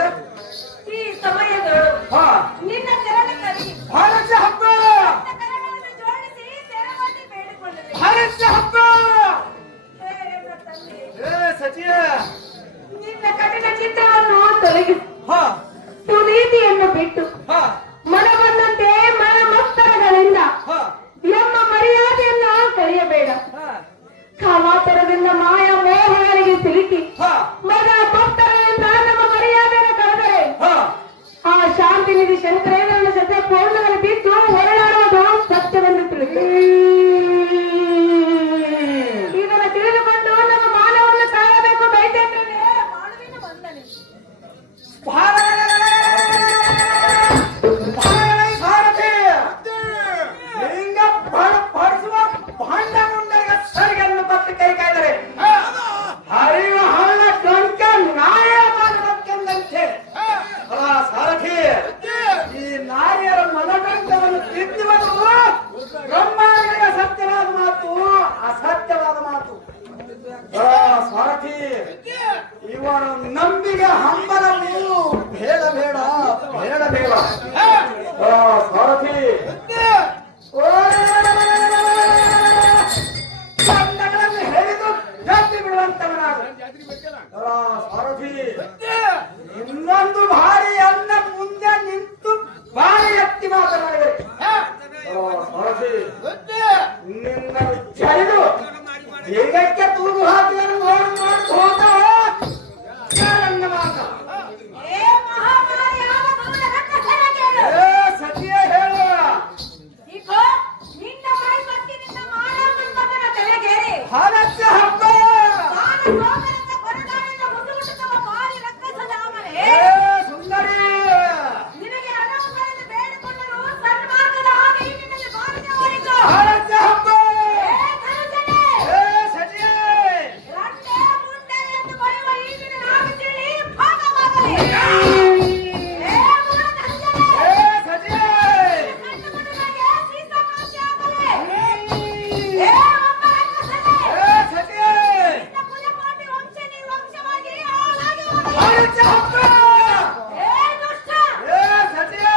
ಈ ಸಮಯಗಳು ಹಾ ನಿನ್ನ ತೆರಳಿನಲ್ಲಿ ಭಾರತ ಹಬ್ಬ, ಕರಗಳನ್ನು ಜೋಡಿಸಿ ತೆರವಾಗಿ ಬೇಡಿಕೊಳ್ಳುವೆ. ಭಾರತ ಹಬ್ಬ. ಹೇ ನನ್ನ ತಂದೆ, ಏ ಸಚಿಯೇ, ನಿನ್ನ ಕಠಿಣ ಚಿತ್ತವನ್ನು ತೊಲಗಿಸಿ ಹಾ ಸುನೀತಿಯನ್ನು ಬಿಟ್ಟು ಹಾ ಮನ ಬಂದಂತೆ ಮನಮಸ್ತರಗಳಿಂದ ಹಾ ಎಂಬ ಮರ್ಯಾದೆಯನ್ನು ಕರೆಯಬೇಡ. ಹಾ ಕಾಮಾತರದಿಂದ ಮಾಯ ಮೋಹಗಳಿಗೆ ಸಿಲುಕಿ ಹಾ ಮನ ಭಕ್ತರಿಂದ ನಮ್ಮ ಮರ್ಯಾದೆಯನ್ನು ಕರೆದರೆ ಹಾ ಆ ಶಾಂತಿ ನಿಧಿ ಶಂಕರೇಂದ್ರನ ಜೊತೆ ಪೂರ್ಣವನ್ನು ಬಿದ್ದು ಹೊರಡಾಡುವುದು ಸತ್ಯವೆಂದು ತಿಳಿಸಿ ಇದನ್ನು ತಿಳಿದುಕೊಂಡು ನಮ್ಮ ಮಾನವನ್ನು ಕಾಯಬೇಕು. ದೈತ್ಯೇಂದ್ರನೇ, ಬಾಳುವಿನ ವಂದನೆ. ಭಾರತಿ ಲಿಂಗ ಪಡಿಸುವ ಭಾಂಡ ಮುಂಡಗ ಸರಿಗನ್ನು ಕೊಟ್ಟು ಕೈ ಕಾಯ್ದರೆ ಹರಿವ ಹಳ್ಳ ಡೊಂಕ ನಾಯ ಮಾಡಬೇಕೆಂದಂತೆ ಸಾರಥಿ ಈ ನಾರಿಯರ ಮನಡಂಕವನ್ನು ತಿದ್ದುವುದು ಬ್ರಹ್ಮಾಂಡಗಳಿಗೆ ಸತ್ಯವಾದ ಮಾತು, ಅಸತ್ಯವಾದ ಮಾತು. ಸಾರಥಿ ಇವರ ನಂಬಿಕೆ ಹಂಬಲವು ಬೇಡ ಬೇಡ ಬೇಡ ಬೇಡ. ಸಾರಥಿ ಬಂಧಗಳನ್ನು ಹೇಳಿದು ಜಾತಿ ಬಿಡುವಂತವನಾಗ. ಸಾರಥಿ ಇನ್ನೊಂದು ಬಾರಿ ಅನ್ನ ಮುಂದೆ ನಿಂತು ಬಾರಿ ಎತ್ತಿ ಮಾತನಾಡಿದೆ. ಸಾರಥಿ ನಿನ್ನ ಜರಿದು ಹೇಗಕ್ಕೆ ತೂಗು ಹಾಕಿದರು ನೋಡಿ ನೋಡಿ ಹೋದ ನನ್ನ ಮಾತ. ಏ ಮಹಾಮಾರಿ ಯಾವ ಗೌಡ ರಕ್ಕಸನಿಗೆ ಏ ಸತಿಯೇ ಹೇಳು. ಈಗೋ ನಿನ್ನ ಮೈ ಪಕ್ಕಿನಿಂದ ಮಾನವನ ತಲೆಗೇರಿ ಭಾರತ ಹಬ್ಬ. ತಾನ ಸೋದರನ ಕೊರಗಾಲಿನ ಮುಸುಗುಟ್ಟುವ ಮಾರಿ ರಕ್ಕಸದ ಆಮನೆ. ಏ ಸುಂದರಿ, ನಿನಗೆ ಅನಾಹುತಗಳನ್ನು ಬೇಡಿಕೊಂಡರೂ ಸನ್ಮಾರ್ಗದ ಹಾಗೆ ಈ ನಿನ್ನಲ್ಲಿ ಬಾಧ್ಯವಾಯಿತು. ಭಾರತ ಹಬ್ಬ. ಏ ಧನುಜನೇ, ಏ ಸತಿಯೇ, ರಂಡೆ ಮುಂಡೆ ಎಂದು ಬರೆಯುವ ಈ ನಿನ್ನ ನಾಮದಲ್ಲಿ ಭಾಗವಾಗಲಿ. ಏ ಮೂಲ ಧನುಜನೇ, ಏ ಸತಿಯೇ, ಕಣ್ಣು ಮನನಾಗೆ ಸೀಸ ಮಾಸಿ ಆಗಲಿ. ಏ ಒಬ್ಬ ರಕ್ಕಸನೇ, ಏ ಸತಿಯೇ, ನಿನ್ನ ಕುಲಕೋಟಿ ವಂಶ ನಿರ್ವಂಶವಾಗಿ ಹಾಳಾಗಿ ಹೋಗಲಿ. ಭಾರತ ಹಬ್ಬ. ಏ ದುಷ್ಟ, ಏ ಸತಿಯೇ,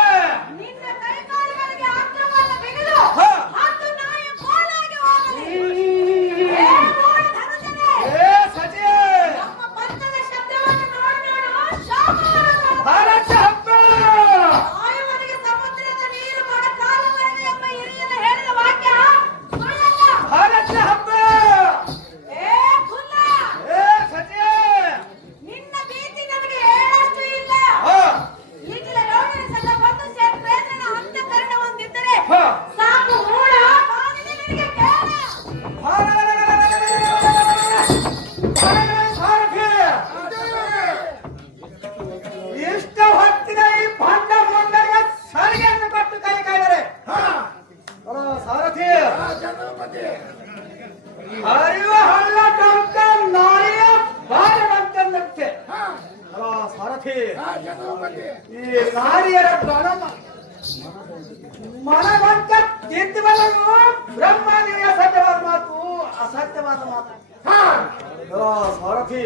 ನಿನ್ನ ಕೈಕಾಲುಗಳಿಗೆ ಆಕ್ರಮವನ್ನು ಬಿಗಿದು ಹಾ. ಹತ್ತು ನಾಯಿ ಬೋಳಾಗಿ ಹೋಗಲಿ. ಏ ಮೂಲ ಧನುಜನೇ, ಏ ಸತಿಯೇ, ನಮ್ಮ ಪಂಥದ ಶಬ್ದವನ್ನು ನೋಡಿ ನೋಡು ಶಾಮವನ್ನು. ಭಾರತ ಹಬ್ಬ. ಆಯುವನಿಗೆ ಸಮುದ್ರದ ನೀರು ಮೊಣಕಾಲುವರೆಗೆ ಎಂಬ ಹಿರಿಯರು ಹೇಳಿದ ವಾಕ್ಯ ಸುಳ್ಳಲ್ಲ. ಭಾರತ ಹಬ್ಬ. ಏ ಖುಲ್ಲ, ಏ ಸತಿಯೇ, ನಿನ್ನ ಭೀತಿ ನನಗೆ ಹೇಳಷ್ಟು ಇಲ್ಲ. ಹಾ ಈಗಲೇ ರೋಗಿನ ಸಂಘ ಬಂದು ಶೇಖರೇಂದ್ರನ ಅಂತಃಕರಣ ಹೊಂದಿದ್ದರೆ ಹಾ ಸಾಕು ಮೂಢ ಕಾಲಿಗೆ ನಿನಗೆ ಕೇಳ. ಇಷ್ಟ ಹೊತ್ತಿನ ಈ ಭಾಂಡ ಮುಂಡರಿಗೆ ಸರಿಗೆಯನ್ನು ಕೊಟ್ಟು ಕೈ ಕಾಯ್ದರೆ ಸಾರಥಿ ಹರಿವ ಹಳ್ಳ ಟೊಂಕ ನಾಯಿಯ ಬಾರದಂತೆ. ಸಾರಥಿ ಈ ನಾರಿಯರ ಮನವಂತ ತಿದ್ದುವರೆಗೂ ಬ್ರಹ್ಮನಿಗೆ ಸತ್ಯವಾದ ಮಾತು, ಅಸತ್ಯವಾದ ಮಾತು. ಸಾರಥಿ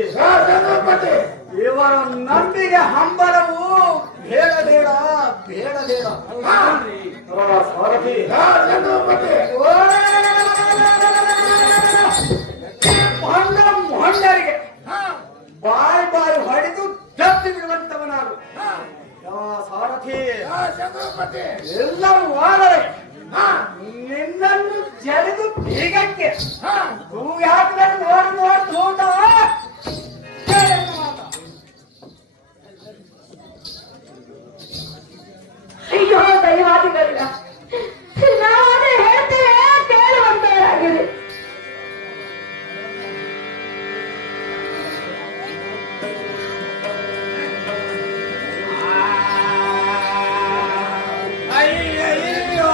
ಇವರ ನಂಬಿಕೆ ಹಂಬಲವು ಬೇಡ ಬೇಡ ಬೇಡ ಬೇಡ. ಸಾರಥಿ ಮೊಂಡರಿಗೆ ಬಾಯಿ ಬಾಯಿ ಹೊಡೆದು ದಪ್ಪಿ ಬಿಡುವಂತವನಾಗು. ಸಾರಥಿ ಎಲ್ಲರೂ ವಾದರೆ ನಿನ್ನನ್ನು ಜರಿದು ಬೀಗಕ್ಕೆ ತೂಗಿ ಹಾಕಿದರೆ ನೋಡಿ ನೋಡಿ ತೂಟ ಅಯ್ಯೋ ದೈವಾದಿಗಳಿಲ್ಲ, ನಾವಾದ್ರೆ ಹೇಳ್ತೇವೆ ಕೇಳುವಂತವರಾಗಿದೆ. ಅಯ್ಯಯ್ಯೋ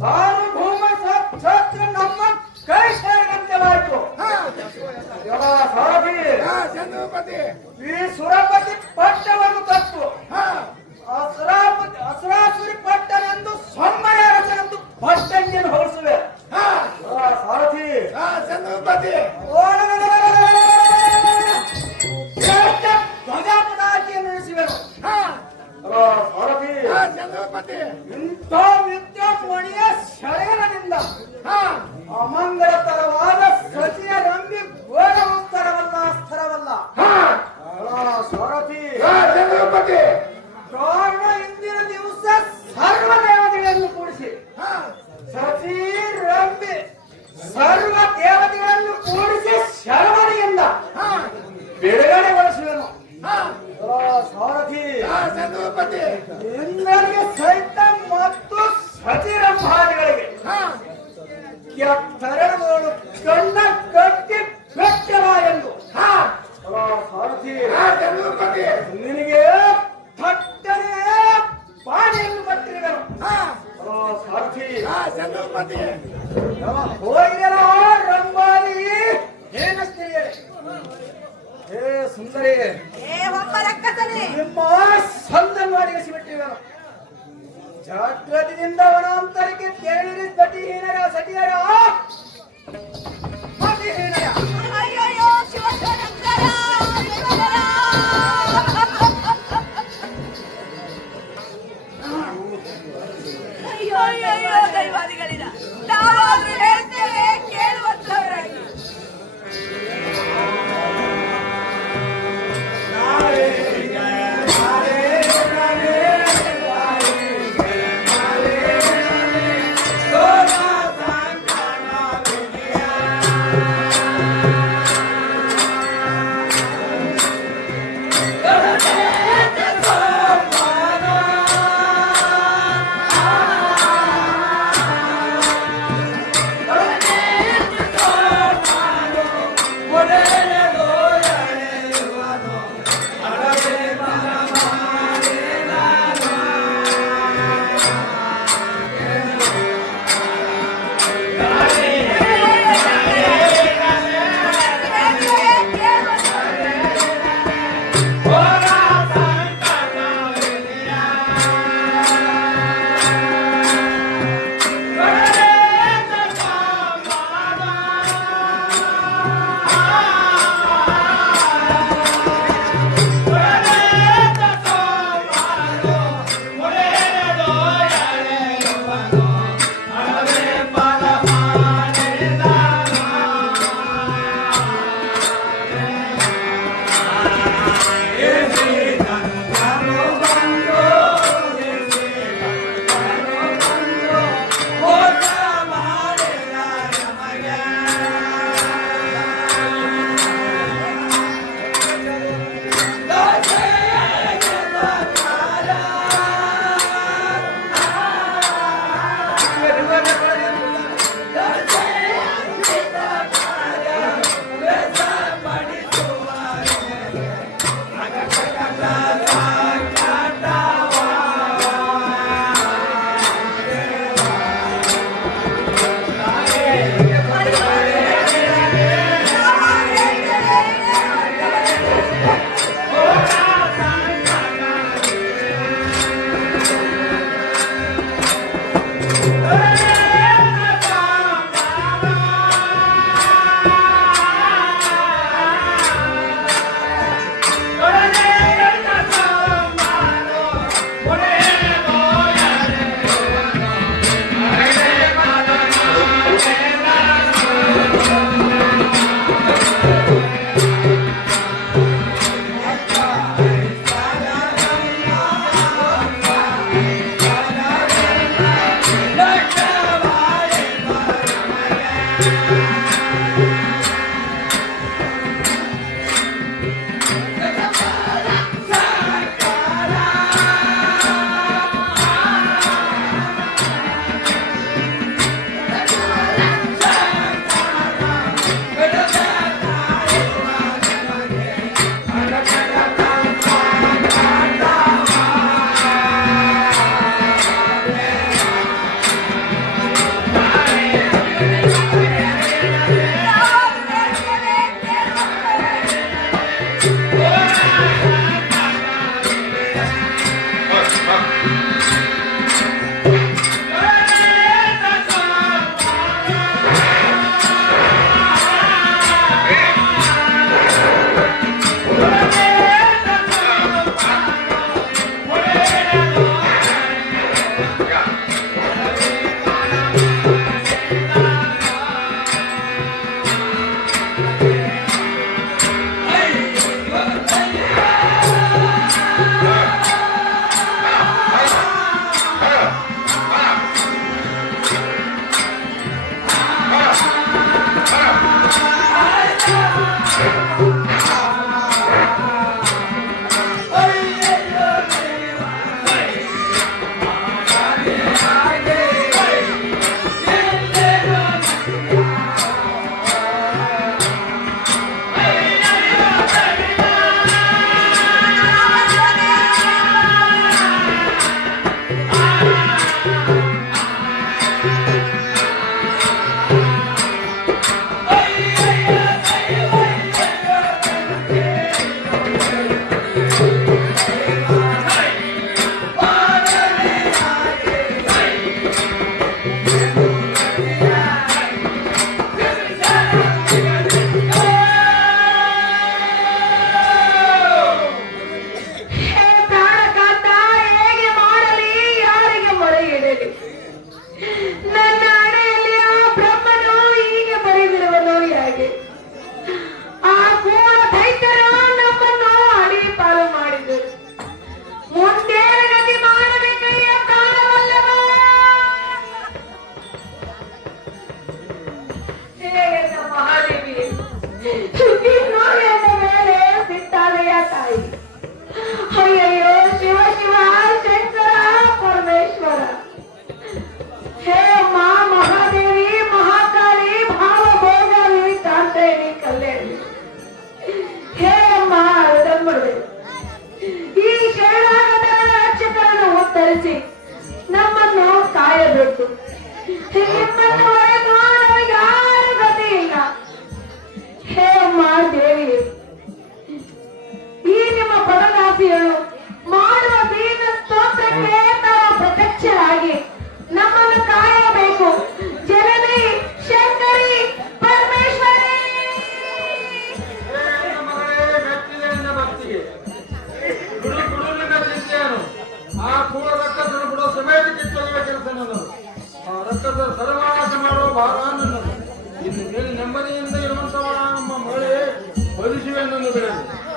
ಸಾರ್ವಭೌಮ ಛತ್ರ ನಮ್ಮ ಕೈ ಸೇರಿದಂತೆವಾಯಿತು. ಸಾರಥಿ ಈ ಸುರಪತಿ ಪಟ್ಟವನ್ನು ತತ್ತು ಅಸುರಾಸುರಿ ಪಟ್ಟನೆಂದು ಸೊಮ್ಮಯ ರಸನೆಂದು ಪಟ್ಟಂಗಿಯನ್ನು ಹೊರಿಸುವೆ. ಸಾರಥಿ ಧ್ವಜಾಪದಾಕಿಯನ್ನು ಇಳಿಸುವೆನು. ಸಾರಥಿ ಇಂಥ ವಿದ್ಯಾಮಣಿಯ ಶರಣನಿಂದ ಅಮಂಗಳತರವಾದ ಸತಿಯ ನಂಬಿ ಘೋರವಂತರವಲ್ಲ ಸ್ಥರವಲ್ಲ. ಸಾರಥಿ ಕಾರಣ ಇಂದಿನ ದಿವಸ ಸರ್ವ ದೇವತೆಗಳನ್ನು ಕೂಡಿಸಿ ಸತಿ ರಂಬಿ ಸರ್ವ ದೇವತೆಗಳನ್ನು ಕೂಡಿಸಿ ಶರವಣಿಯಿಂದ ಬಿಡುಗಡೆಗೊಳಿಸುವೆನು. ಸಾರಥಿ ಇಂದ್ರನಿಗೆ ಸಹಿತ ಮತ್ತು ಸತಿರಂಭಾದಿಗಳಿಗೆ ತರಣಗಳು ಕಣ್ಣ ಕಟ್ಟಿ ಬೆಚ್ಚಲ ಎಂದು. ಸಾರಥಿ ನಿನಗೆ ಥಟ್ಟನೆ ಪಾಣಿಯನ್ನು ಕೊಟ್ಟಿರುವೆನು. ಸಾರಥಿ ಹೋಗಿರೋ ರಂಭಾದಿ ಏನು ಸ್ತ್ರೀಯರೇ, ಹೇ ಸುಂದರಿ, ನಿಮ್ಮ ಸಂದನ್ನು ಅಡಗಿಸಿಬಿಟ್ಟಿರುವೆನು. ಜಾಗ್ರತೆಯಿಂದ ವನಾಂತರಕ್ಕೆ ಕೇಳಿರಿ ಸತಿಹೀನರ ಸತಿಯರ ಮತಿಹೀನರ. ಅಯ್ಯೋ ದೈವಾದಿಗಳಿದ ನಾವಾದ್ರೂ ಹೇಳ್ತೇವೆ ಕೇಳುವಂತವರಾಗಿ. ಸರವಾಸ ಮಾಡುವ ಭಾರ ನನ್ನದು. ಇನ್ನು ಮೇಲೆ ನೆಮ್ಮದಿಯಿಂದ ಇರುವಂತಹ ನಮ್ಮ ಮಳೆ ಭವಿಷ್ಯವೆಂದು ಬಿಡಲಿ.